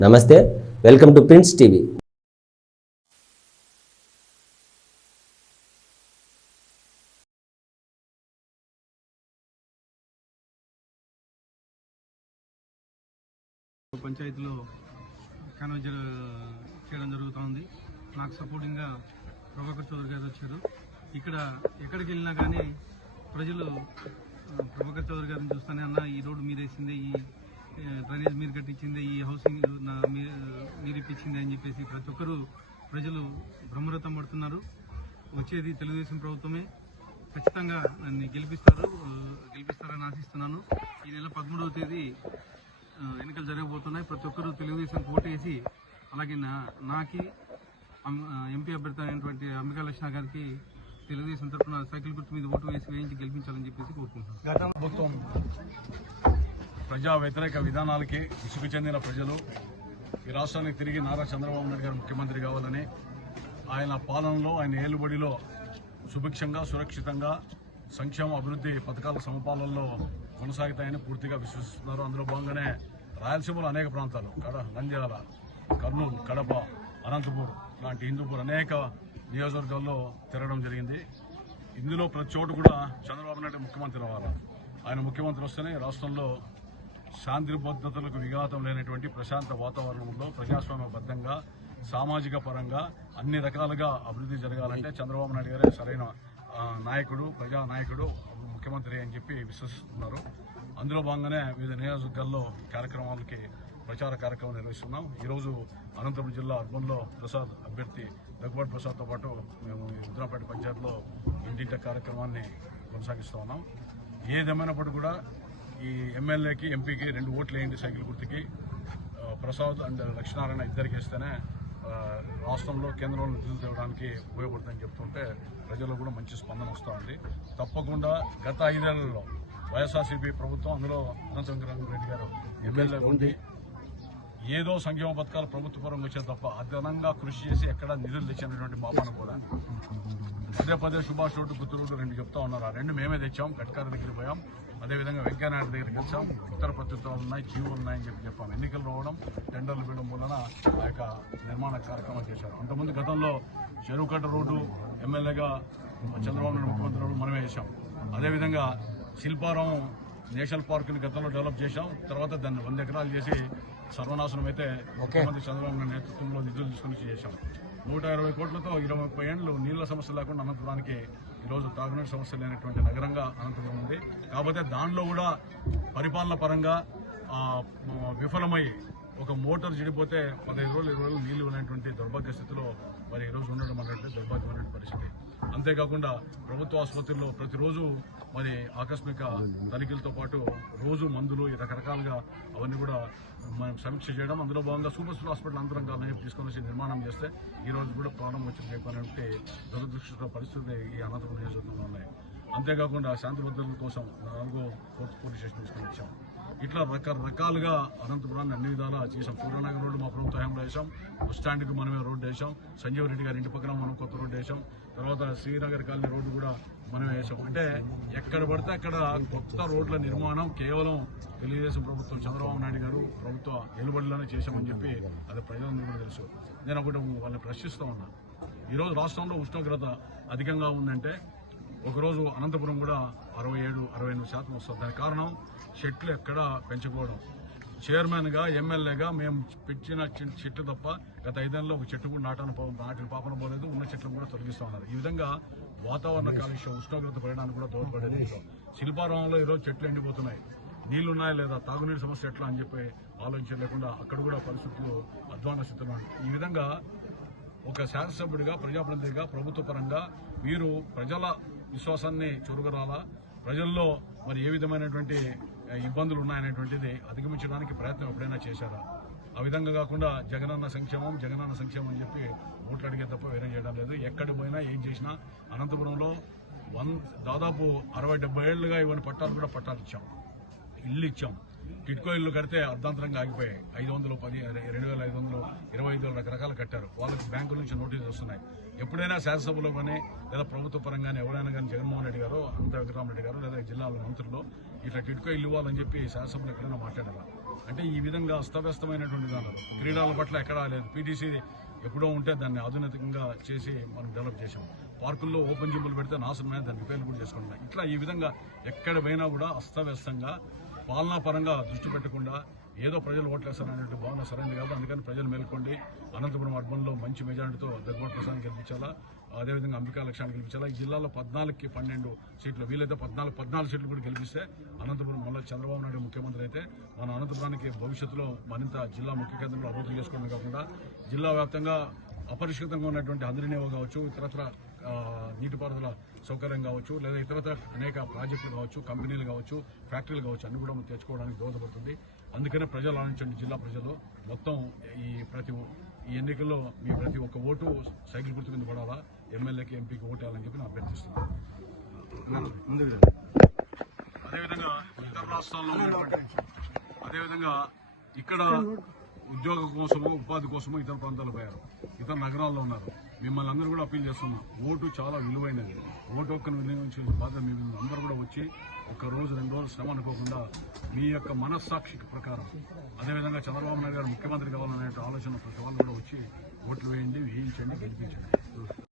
నమస్తే, welcome to prince TV. పంచాయతీలో convention చేయడం జరుగుతుంది. నాకు సపోర్టింగ్గా ప్రభాకర్ చౌదరి గారు వచ్చారు. ఇక్కడ ఎక్కడికి వెళ్ళినా కానీ ప్రజలు ప్రభాకర్ చౌదరి గారిని చూస్తూనే అన్న ఈ రోడ్డు మీరు వేసిందే, ఈ డ్రైనేజ్ మీరు కట్టించిందే, ఈ హౌసింగ్ మీరు ఇప్పించిందే అని చెప్పేసి ప్రతి ఒక్కరూ ప్రజలు బ్రహ్మరథం పడుతున్నారు. వచ్చేది తెలుగుదేశం ప్రభుత్వమే, ఖచ్చితంగా నన్ను గెలిపిస్తారని ఆశిస్తున్నాను. ఈ నెల 13వ తేదీ ఎన్నికలు జరగబోతున్నాయి. ప్రతి ఒక్కరూ తెలుగుదేశం ఓటేసి అలాగే నాకి ఎంపీ అభ్యర్థి అయినటువంటి అంబికా లక్ష్మణ గారికి తెలుగుదేశం తరఫున సైకిల్ గుర్తు మీద ఓటు వేయించి గెలిపించాలని చెప్పేసి కోరుకుంటున్నాను. ప్రభుత్వం ప్రజా వ్యతిరేక విధానాలకి విసుగు చెందిన ప్రజలు ఈ రాష్ట్రానికి తిరిగి నారా చంద్రబాబు నాయుడు గారు ముఖ్యమంత్రి కావాలని, ఆయన పాలనలో, ఆయన ఏలుబడిలో సుభిక్షంగా, సురక్షితంగా సంక్షేమ అభివృద్ధి పథకాల సమపాలనలో కొనసాగుతాయని పూర్తిగా విశ్వసిస్తున్నారు. అందులో భాగంగానే రాయలసీమలో అనేక ప్రాంతాలు, నంద్యాల, కర్నూలు, కడప, అనంతపూర్ లాంటి హిందూపూర్ అనేక నియోజకవర్గాల్లో తిరగడం జరిగింది. ఇందులో ప్రతి చోటు కూడా చంద్రబాబు నాయుడు ముఖ్యమంత్రి అవ్వాలి. ఆయన ముఖ్యమంత్రి వస్తేనే రాష్ట్రంలో శాంతి భద్రతలకు విఘాతం లేనటువంటి ప్రశాంత వాతావరణంలో ప్రజాస్వామ్యబద్ధంగా, సామాజిక పరంగా అన్ని రకాలుగా అభివృద్ధి జరగాలంటే చంద్రబాబు నాయుడు గారే సరైన నాయకుడు, ప్రజానాయకుడు, ముఖ్యమంత్రి అని చెప్పి విశ్వసిస్తున్నారు. అందులో భాగంగానే వివిధ నియోజకవర్గాల్లో కార్యక్రమాలకి ప్రచార కార్యక్రమం నిర్వహిస్తున్నాం. ఈరోజు అనంతపురం జిల్లా అర్బన్లో ప్రసాద్ అభ్యర్థి దగ్గుబాటి ప్రసాద్తో పాటు మేము రుద్రాపేట పంచాయతీలో ఇంటింట కార్యక్రమాన్ని కొనసాగిస్తూ ఉన్నాం. ఏదేమైనప్పుడు కూడా ఈ ఎమ్మెల్యేకి, ఎంపీకి 2 ఓట్లు వేయండి సైకిల్ గుర్తుకి. ప్రసాద్ అండ్ లక్ష్మీనారాయణ ఇద్దరికి వేస్తేనే రాష్ట్రంలో, కేంద్రంలో నిధులు తేవడానికి ఉపయోగపడుతుందని చెప్తుంటే ప్రజల్లో కూడా మంచి స్పందన వస్తూ ఉంది. తప్పకుండా గత 5 ఏళ్లలో వైఎస్ఆర్సీపీ ప్రభుత్వం, అందులో అనంత వెంకటరెడ్డి గారు ఎమ్మెల్యే ఉండి ఏదో సంక్షేమ పథకాలు ప్రభుత్వ పరంగా వచ్చే తప్ప అదనంగా కృషి చేసి ఎక్కడ నిధులు తెచ్చినటువంటి మాపాన కూడా పదే సుభాష్ రోడ్డు, గుత్తు రోడ్డు 2 చెప్తా ఉన్నారు. ఆ 2 మేమే తెచ్చాం. గట్కారి దగ్గర పోయాం, అదేవిధంగా వెంకయ్యనాయుడు దగ్గరికి వచ్చాం. ఇతర ప్రత్యుత్తరాలు ఉన్నాయి, జీవోలు ఉన్నాయని చెప్పాం. ఎన్నికలు రావడం, టెండర్లు వేయడం వలన ఆ యొక్క నిర్మాణ కార్యక్రమం చేశారు. అంతకుముందు గతంలో చెరువుకట్ట రోడ్డు ఎమ్మెల్యేగా చంద్రబాబు నాయుడు ముఖ్యమంత్రి మనమే వేశాం. అదేవిధంగా శిల్పారావం నేషనల్ పార్కుని గతంలో డెవలప్ చేశాం. తర్వాత దాన్ని 100 ఎకరాలు చేసి సర్వనాశనం అయితే ముఖ్యమంత్రి చంద్రబాబు నాయుడు నేతృత్వంలో నిధులు తీసుకుని చేశాం. 120 కోట్లతో 20-30 ఏళ్లు నీళ్ల సమస్య లేకుండా అనంతపురానికి ఈరోజు తాగునీటి సమస్య లేనటువంటి నగరంగా అనంతపురం ఉంది. కాకపోతే దానిలో కూడా పరిపాలన పరంగా విఫలమై ఒక మోటార్ చెడిపోతే 15 రోజులు 20 రోజులు నీళ్లు ఉన్నటువంటి దౌర్భాగ్య స్థితిలో మరి ఈరోజు ఉండడం అనేది దౌర్భాగ్యమైన పరిస్థితి. అంతేకాకుండా ప్రభుత్వ ఆసుపత్రుల్లో ప్రతిరోజు మరి ఆకస్మిక తనిఖీలతో పాటు రోజు మందులు రకరకాలుగా అవన్నీ కూడా మనం సమీక్ష చేయడం, అందులో భాగంగా సూపర్ స్పెషల్ హాస్పిటల్ అంతరంగా తీసుకొని వచ్చి నిర్మాణం చేస్తే ఈ రోజు కూడా ప్రాణం వచ్చి చెప్పాలంటే దురదృష్టకర పరిస్థితి ఈ అనంతపురం నియోజకవర్గంలో ఉన్నాయి. అంతేకాకుండా శాంతి భద్రతల కోసం 4వ పోలీస్ స్టేషన్ తీసుకొని వచ్చాం. ఇట్లా రకరకాలుగా అనంతపురాన్ని అన్ని విధాలా చేశాం. సూర్యనగర్ రోడ్డు మా ప్రభుత్వ హయాంలో వేసాం. బస్ స్టాండ్కి మనమే రోడ్డు వేసాం. సంజీవ్ రెడ్డి గారి ఇంటి పక్కన మనం కొత్త రోడ్డు వేసాం. తర్వాత శ్రీనగర్ కాలనీ రోడ్డు కూడా మనమే వేసాం. అంటే ఎక్కడ పడితే అక్కడ కొత్త రోడ్ల నిర్మాణం కేవలం తెలుగుదేశం ప్రభుత్వం, చంద్రబాబు నాయుడు గారు ప్రభుత్వ నిలబడిలోనే చేశామని చెప్పి అది ప్రజలందరూ కూడా తెలుసు. నేను ఒకటి వాళ్ళని ప్రశ్నిస్తూ ఉన్నా. ఈరోజు రాష్ట్రంలో ఉష్ణోగ్రత అధికంగా ఉందంటే ఒకరోజు అనంతపురం కూడా 67-68% వస్తుంది. దానికి కారణం చెట్లు ఎక్కడా పెంచుకోవడం. చైర్మన్గా, ఎమ్మెల్యేగా మేము పెట్టిన చెట్లు తప్ప గత 5 ఏళ్లలో ఒక చెట్టు కూడా నాటిన పాపన పోలేదు. ఉన్న చెట్లు కూడా తొలగిస్తూ ఉన్నారు. ఈ విధంగా వాతావరణ కాలుష్యం, ఉష్ణోగ్రత పెరగడానికి కూడా దోహదపడేది. శిల్పారామంలో ఈరోజు చెట్లు ఎండిపోతున్నాయి. నీళ్లు ఉన్నాయా లేదా, తాగునీటి సమస్య ఎట్లా అని చెప్పి ఆలోచించలేకుండా అక్కడ కూడా పరిస్థితులు అధ్వాన స్థితిలో ఉన్నాయి. ఈ విధంగా ఒక శాసనసభ్యుడిగా, ప్రజాప్రతినిధిగా, ప్రభుత్వ పరంగా మీరు ప్రజల విశ్వాసాన్ని చురుగరాలా, ప్రజల్లో మరి ఏ విధమైనటువంటి ఇబ్బందులు ఉన్నాయనేటువంటిది అధిగమించడానికి ప్రయత్నం ఎప్పుడైనా చేశారా? ఆ విధంగా కాకుండా జగనన్న సంక్షేమం అని చెప్పి ఓట్లు అడిగే తప్ప వేరే చేయడం లేదు. ఎక్కడ పోయినా ఏం చేసినా అనంతపురంలో దాదాపు 60-70 ఏళ్లుగా ఇవన్నీ పట్టాలు ఇచ్చాం, ఇల్లు ఇచ్చాం. టిట్కో ఇల్లు కడితే అర్ధాంతరంగా ఆగిపోయాయి. 510, 2500, 25,000 రకరకాలు కట్టారు. వాళ్ళకి బ్యాంకుల నుంచి నోటీసులు వస్తున్నాయి. ఎప్పుడైనా శాసనసభలో కానీ లేదా ప్రభుత్వ పరంగానే ఎవరైనా కానీ జగన్మోహన్ రెడ్డి గారు, అనంత వెంకటరామరెడ్డి గారు లేదా జిల్లాల మంత్రులు ఇట్లా టిట్కో ఇల్లు ఇవ్వాలని చెప్పి శాసనసభలో ఎక్కడైనా మాట్లాడారా? అంటే ఈ విధంగా అస్తవ్యస్తమైనటువంటి విధానాలు. క్రీడల పట్ల ఎక్కడా లేదు. పీటీసీ ఎప్పుడో ఉంటే దాన్ని ఆధునికంగా చేసి మనం డెవలప్ చేసాం. పార్కుల్లో ఓపెన్ జిమ్లు పెడితే నాశనమైన దాన్ని రిపేర్లు కూడా చేసుకుంటున్నాం. ఇట్లా ఈ విధంగా ఎక్కడ పోయినా కూడా అస్తవ్యస్తంగా పాలనా పరంగా దృష్టి పెట్టకుండా ఏదో ప్రజలు ఓట్లేస్తారనేటువంటి భావన సరైనది కాదు. అందుకని ప్రజలు మేల్కొండి అనంతపురం అర్బన్లో మంచి మెజారిటీతో దగ్గర ప్రసాద్ గెలిపించాలా, అదేవిధంగా అంబికా లక్ష్యాన్ని గెలిపించాలా. ఈ జిల్లాలో 14కి 12 సీట్లు, వీలైతే 14 సీట్లు కూడా గెలిపిస్తే అనంతపురం మళ్ళీ చంద్రబాబు నాయుడు ముఖ్యమంత్రి అయితే మన అనంతపురానికి భవిష్యత్తులో మరింత జిల్లా ముఖ్య కేంద్రంలో అభివృద్ధి చేసుకోవడమే కాకుండా జిల్లా వ్యాప్తంగా అపరిష్కృతంగా ఉన్నటువంటి హంద్రినేవో కావచ్చు, ఇతరత్ర నీటిపారుదల సౌకర్యం కావచ్చు, లేదా ఇతరత్ర అనేక ప్రాజెక్టులు కావచ్చు, కంపెనీలు కావచ్చు, ఫ్యాక్టరీలు కావచ్చు, అన్ని కూడా తెచ్చుకోవడానికి దోహదపడుతుంది. అందుకనే ప్రజలు ఆలోచించండి, జిల్లా ప్రజలు మొత్తం ఈ ఎన్నికల్లో మీ ప్రతి ఒక్క ఓటు సైకిల్ గుర్తు మీద పడాలా, ఎమ్మెల్యేకి ఎంపీకి ఓటు వేయాలని చెప్పి నేను అభ్యర్థిస్తున్నాను. అదేవిధంగా ఇతర రాష్ట్రాల్లో అదేవిధంగా ఇక్కడ ఉద్యోగం కోసమో ఉపాధి కోసమో ఇతర ప్రాంతాలు పోయారు, ఇతర నగరాల్లో ఉన్నారు. మిమ్మల్ని అందరూ కూడా అప్పీల్ చేస్తున్నాం, ఓటు చాలా విలువైనది. ఓటు హక్కును వినియోగించే బాధ్యత మీ అందరూ కూడా వచ్చి 1 రోజు 2 రోజులు శ్రమ అనుకోకుండా మీ యొక్క మనస్సాక్షి ప్రకారం అదేవిధంగా చంద్రబాబు నాయుడు గారు ముఖ్యమంత్రి కావాలనే ఆలోచన ప్రతి వాళ్ళు కూడా వచ్చి ఓట్లు వేయండి, వేయించండి, గెలిపించండి.